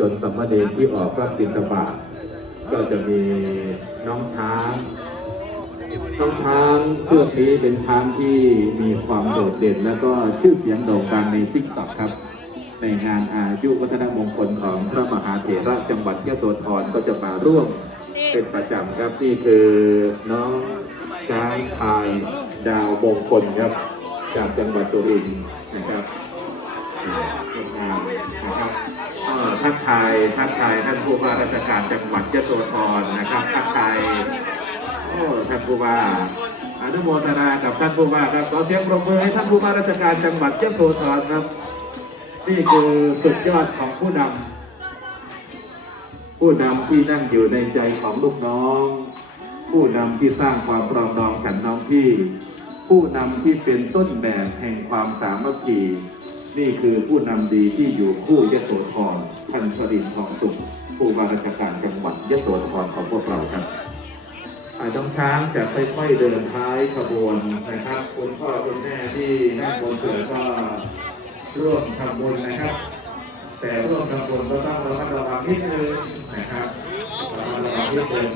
จนสัมมาเนที่ออกรับบิณฑบาตก็จะมีน้องช้าง น้องช้างเชือกนี้เป็นช้างที่มีความโดดเด่น แล้วก็ชื่อเสียงโด่งดังในติ๊กต็อกครับ ในงานอายุวัฒนมงคลของพระมหาเถระจังหวัดยโสธรก็จะมาร่วมเป็นประจำครับนี่คือน้องช้างพายดาวมงคลครับ จากจังหวัดสุรินทร์นะครับงานนะครับ ทักทายทักทายท่านผู้ว่าราชการจังหวัดยะโสธรนะครับทักทายโอ้ท่านผู้ว่าอนุโมทนากับท่านผู้ว่าครับขอเสียงปรบมือให้ท่านผู้ว่าราชการจังหวัดยะโสธรครับ นี่คือสุดยอดของผู้นำผู้นำที่นั่งอยู่ในใจของลูกน้อง ผู้นำที่สร้างความปรองดองฉันน้องที่ ผู้นำที่เป็นต้นแบบแห่งความสามัคคี นี่คือผู้นำดีที่อยู่คู่ยโสธรท่านชรินทร์ทองสุขผู้ว่าราชการจังหวัดยโสธรของพวกเราครับอาน้องช้างจะค่อยๆเดินท้ายขบวนนะครับ คุณพ่อคุณแม่ที่นั่งบนเสือก็ร่วมทำบุญนะครับ แต่ร่วมทำบุญก็ต้องระมัดระวังนิดนึงนะครับระมัดระวังนิดนึง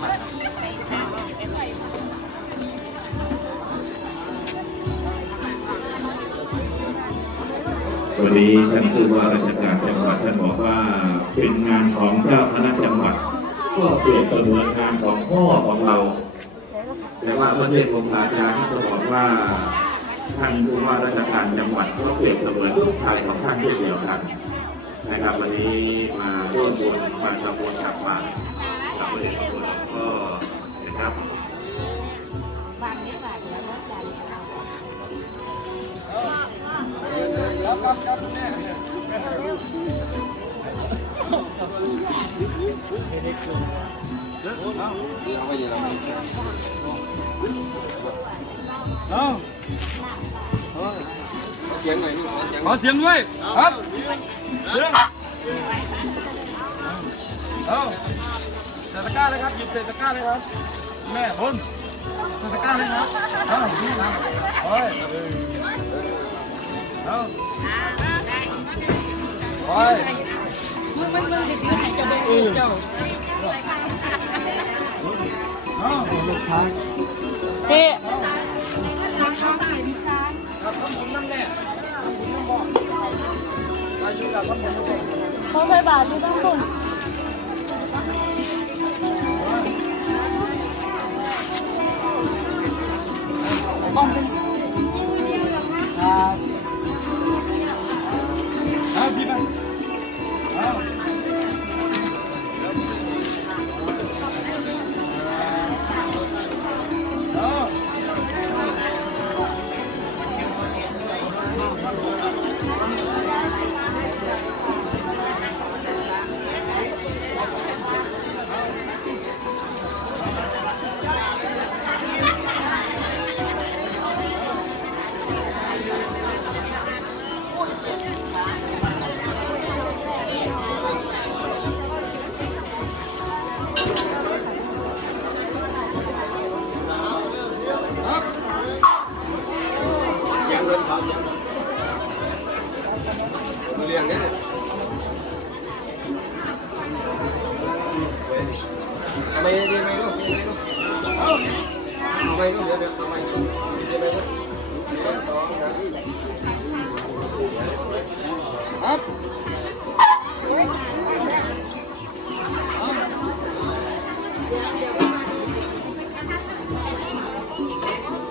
วันนี้ท่านผู้ว่าราชการจังหวัดท่านบอกว่าเป็นงานของเจ้าคณะจังหวัด ก็เปรียบเสมือนงานของพ่อของเรา แต่ว่าพระเดชองค์ราชาที่จะบอกว่าท่านผู้ว่าราชการจังหวัดก็เปรียบเสมือนลูกชายของท่านเช่นเดียวกันนะครับวันนี้มาร่วมบุญมาทำบุญกลับมากับพระเดชพระคุณ หลวงพ่อนะครับเอาเสียงหน่อยลูกเสียงขอเสียงด้วยครับเสียงเอาใส่ ตะกร้าเลยครับหยิบใส่ตะกร้าเลยครับ แม่คนใส่ตะกร้าเลยครับเอานี่นะโอ้ยเอาโอ้ยมึงมันมึงสิถือให้เจ้าเบิ่งเจ้าเอาลูกค้าเฮ้ครับทำบุญนั่นแน่ทำบุญนั่นบ่อไปช่วยกันทำบุญนั่นแน่เขาใส่บาตรอยู่ต้องส่ง เสียงเรียงนี่ยทำไมเรียงไงลูกเรียงไงลูกทำไมลูกเดี๋ยวเดี๋ยวทำไมเรียงไงลูกหนึ่งสอสามครับ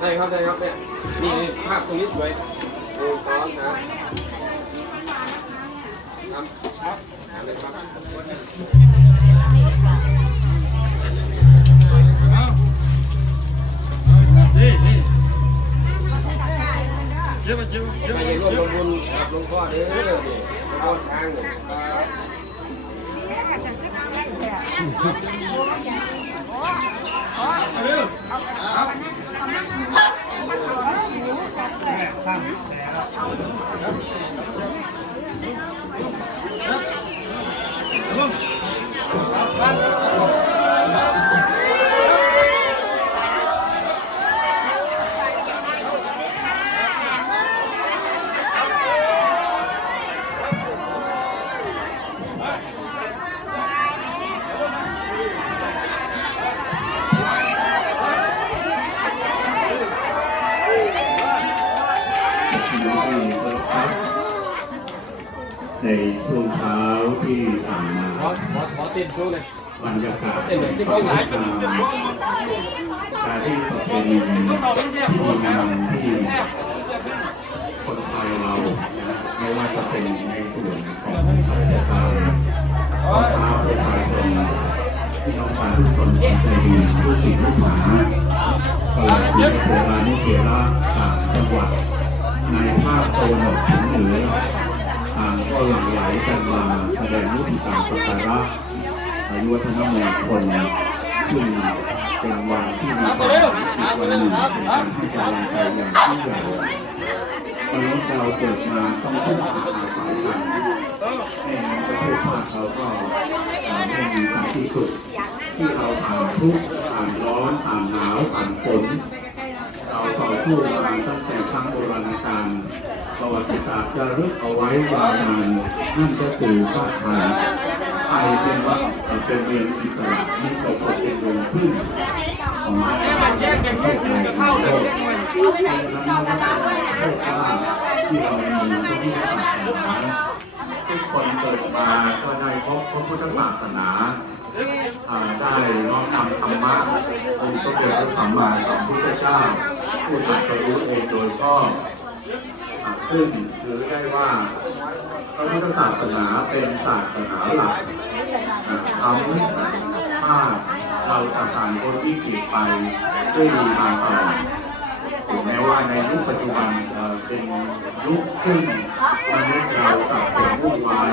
ได้ครับได้ครับเนี่ยนี่ภาพตรงนี้สวยหนึ่งสองนะรับครับครับอะไรครับ นี่นี่ เยอะไปเยอะเยอะไปไปยังร่วมเยลอะงบุญกับหลวงพ่อเด้อนี่เอาทางเนี่ยครับ ในช่วงเช้าที่ผ่านมาบรรยากาศของการการที่ประเพณีที่งามที่คนไทยเราไม่ว่าจะเป็นในส่วนของข้าราชการพ่อค้าประชาชนพี่น้องประชาชนคนใจดีผู้สิ่งผู้หมาตลอดจนเวลานิเกระต่างจังหวัดในภาคตะวันออกเฉียงเหนือ ต่างก็หลั่งไหลกันมาแสดงมุทิตาสักการะอายุวัฒนมงคลซึ่งเป็นวันที่มีความหมายอีกวันหนึ่งในการให้กำลังใจอย่างยิ่งใหญ่มนุษย์เราเกิดมาต้องพึ่งพาอาศัยกันในประเทศชาติเราก็ไม่มีสันติสุขที่เราผ่านทุกข์ผ่านร้อนผ่านหนาวผ่านฝน เราต่อสู้มาตั้งแต่ครั้งโบราณกาลประวัติศาสตร์จะรึกเอาไว้ยาวนานนั่นก็คือชาติไทยไทยเป็นวัดเป็นเมืองอิสระมีประโยชน์เป็นเมืองพึ่งของแม่แยกแยกแยกคือจะเข้าเลยที่เรามีที่นี่ศาสนาทุกคนเกิดมาก็ได้พบพระพุทธศาสนาอ่าได้น้อมนำธรรมะองค์สมเด็จพระสัมมาสัมพุทธเจ้า ผู้ตรัสรู้เองโดยชอบซึ่งถือได้ว่าพระพุทธศาสนาเป็นศาสนาหลักอ่าทำให้ถ้าเราจะผ่านพ้นวิกฤตไปด้วยดีมาตลอดถึงแม้ว่าในยุคปัจจุบันเอ่อเป็นยุคซึ่งมนุษย์เราสับสนวุ่นวาย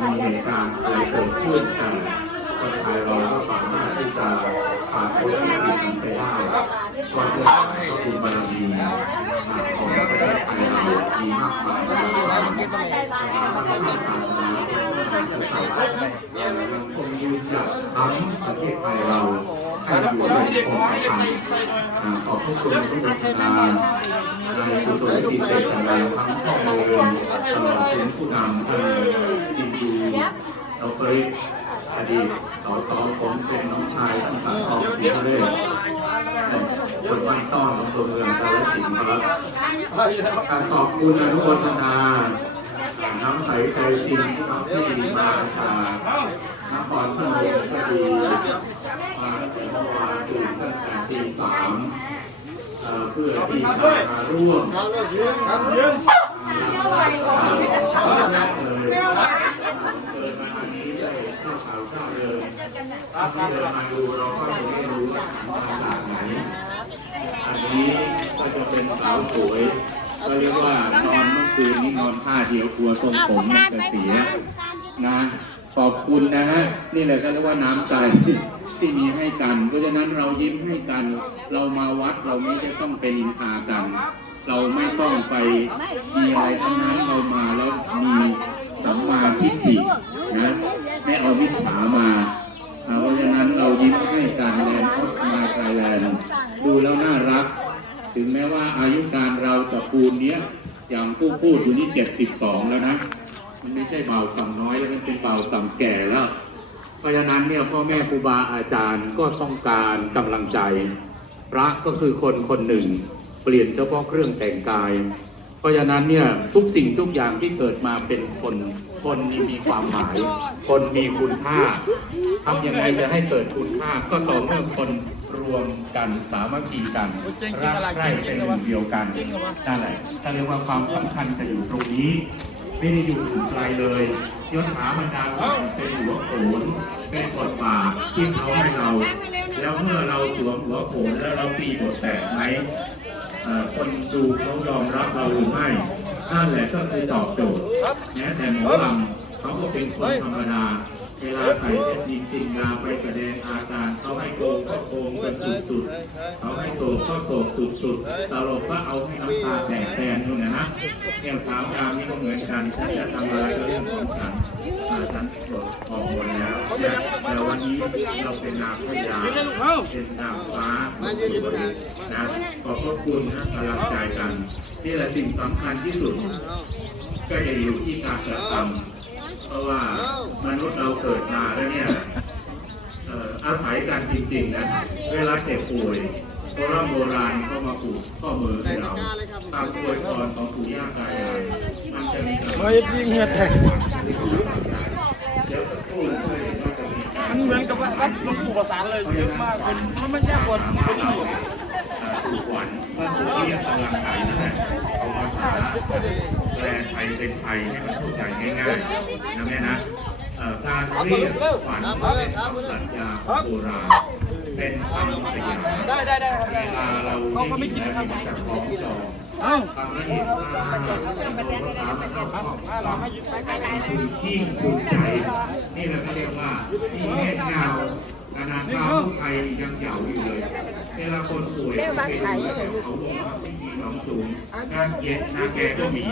มีเหตุการณ์อะไรเกิดขึ้นแต่ คนไทยเราก็สามารถที่จะผ่านพ้นวิกฤตนั้ไปได้วันเดียวก็คือบารมีของประเทศไทยเรามีมากมายมหาศาลพระพุทธศาสนาเป็นพระมหากษัตริย์ยังคงยืนหยัดทั้งประเทศไทยเราให้อยู่ในคงกระพันขอบพระคุณทุกท่านในกุศลจิตเจตนาทั้งพ่อเมืองตลอดถึงผู้นำท่านยินดีเราเคย ดีตสสผมเป็นน้องชายที่สังทองศรีทะเลคนบ้านต้อนอำเภอเมืองกาฬสินธุ์ครับการขอบคุณอนุโมทนาน้ำใสใจจริงที่น้องที่ดีมาจากนครพนมก็ดีมาแต่เมื่อวานตื่นตั้งแต่ตีสามเพื่อที่จะมาร่วมเดินมาทางนี้ได้เข้า ข่าวเข้าเลยถ้าที่เดินมาดูเราก็จะไม่รู้ว่ามาจากไหน อันนี้ก็จะเป็นสาวสวยก็เรียกว่านอนเมื่อคืนนี้นอนผ้าเดียวกลัวทรงผมมันจะเสียนะขอบคุณนะฮะนี่แหละก็เรียกว่าน้ำใจที่มีให้กัน เพราะฉะนั้นเรายิ้มให้กัน เรามาวัดเราไม่ได้ต้องไปนินทากัน เราไม่ต้องไปมีอะไรทั้งนั้นเรามาแล้วมีสัมมาทิฏฐินะ อาวิชามา เพราะฉะนั้นเรายิ้มให้กันแลนด์ออสมาไทยแลนด์ดูแล้วน่ารัก ถึงแม้ว่าอายุการเราตระกูลเนี้ยอย่างผู้พูดอยู่นี่เจ็ดสิบสองแล้วนะมันไม่ใช่เบาสั่มน้อยแล้วมันเป็นเบาสั่มแก่แล้ว เพราะฉะนั้นเนี่ยพ่อแม่ครูบาอาจารย์ก็ต้องการกำลังใจ พระก็คือคนคนหนึ่ง เปลี่ยนเฉพาะเครื่องแต่งกาย เพราะฉะนั้นเนี่ยทุกสิ่งทุกอย่างที่เกิดมาเป็นคนคนนี้มีความหมาย คนมีคุณค่าทำยังไงจะให้เกิดคุณค่า ก็ต่อเมื่อคนรวมกันสามัคคีกันรักใคร่เป็นหนึ่งเดียวกันนั่นแหละถ้าเรียกว่าความสำคัญจะอยู่ตรงนี้ ไม่ได้อยู่ถึงไกลเลยยศถาบรรดาศักดิ์เป็นหัวโขนเป็นบทบาทที่เขาให้เรา แล้วเมื่อเราสวมหัวโขนแล้วเราตีบทแตกไหมคนดูเขายอมรับเราหรือไม่นั่นแหละก็คือตอบโจทย์แม้แต่หมอลำ เขาก็เป็นคนธรรมดาเวลาใส่เส้นยิงจริงงาไปแสดงอาการเขาให้โกงก็โกงกันสุดๆเขาให้โศกก็โศกสุดๆตลกก็เอาให้น้ำตาแตกแตนอยู่นนะฮะแนวสาวงามนี่ก็เหมือนกันฉันจะทำอะไรก็เรื่องของฉันฉันจดออกหมดแล้วแต่วันนี้เราเป็นนางพญาเป็นนางฟ้าสวยนะขอบพระคุณนะกำลังใจกันนี่แหละสิ่งสำคัญที่สุด ก็จะอยู่ที่การกระทำ เพราะว่ามนุษย์เราเกิดมาแล้วเนี่ยอาศัยกันจริงๆนะเวลาเจ็บป่วยโบราณโบราณก็มาปลูกข้อมือให้เราตามตัวตอนของปู่ย่าตายายมันจะมีการเฮ้ยเหงื่อแตกเดี๋ยวสักครู่มันเหมือนกับว่าวัดงปู่ประสานเลยเยอะมากเป็นมันไม่ใช่บทเป็นหวดปู่ขวัญพระปู่ที่กำลังขายนะเอามาขาย ลไทยเป็นไทยให้มันเข้าใจง่ายๆนะแม่นะการเรียกขวัญเป็นคำสัญญาโบราณเป็นคำสยามได้ได้ได้เวลาเราได้ยินแล้วมันจะคล้องจองเอ้าคำนี้คือที่ภูมิใจนี่เราเรียกว่าที่เม็ดเงานานาชาติไทยยังเหยาอยู่เลยเวลาคนป่วยเป็นเขาบอกว่าที่มีหนองสูงงานเย็นนาแกก็มี